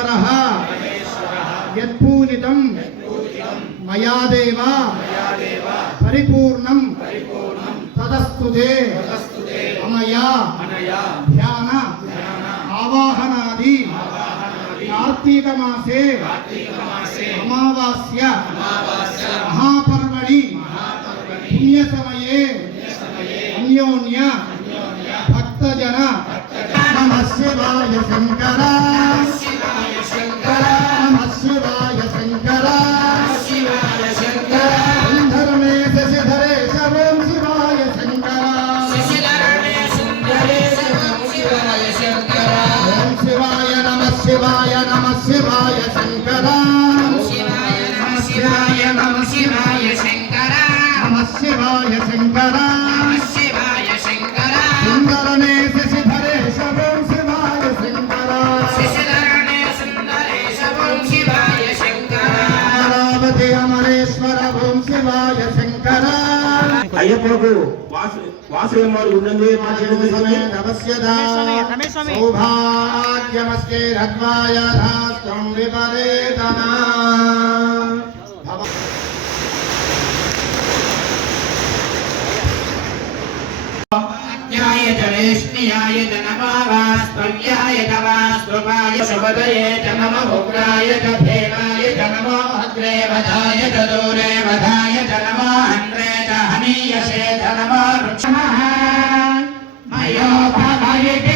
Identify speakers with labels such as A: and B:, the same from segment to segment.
A: పరమేశ్వర యత్పూజితం మయా దేవ పరిపూర్ణం తదస్తుదే అనయా ధ్యాన ఆవాహనాది కార్తీక మాసే అమావాస్య మహాపర్వణి పుణ్య సమయే అన్యోన్య భక్తజన నమస్య శంకరా శివాయ నమ శివాయ శంకర. నమ శివాయ నమ శివాయ నమ శివాయ శంకర.
B: అయ్యప్పకు వాసు వాసుదేవారు ఉన్నందే
A: సమయ నమస్యదా సౌభాగ్యమస్కే రత్వాయ ధాస్తం విపరేతనా భవ
C: జ్ఞాయ చ వేష్ణ్యాయ చ నమావాస్త్వల్యాయ చ వాస్త్రుపాయ శుభదయే చ నమ ఉగ్రాయ చ భేమాయ చ నమో అగ్రే వధాయ చ దూరే వధాయ చ నమో హండ్రే చ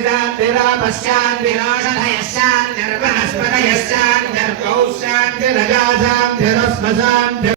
C: శాంతిరాపశాంతిరాపశాంతిరాపశాంతిరాపశాంతిరాపశాంతిర్వనస్పతయశాంతిర్గౌశాంతిరజాశాంతిరస్మశాంతి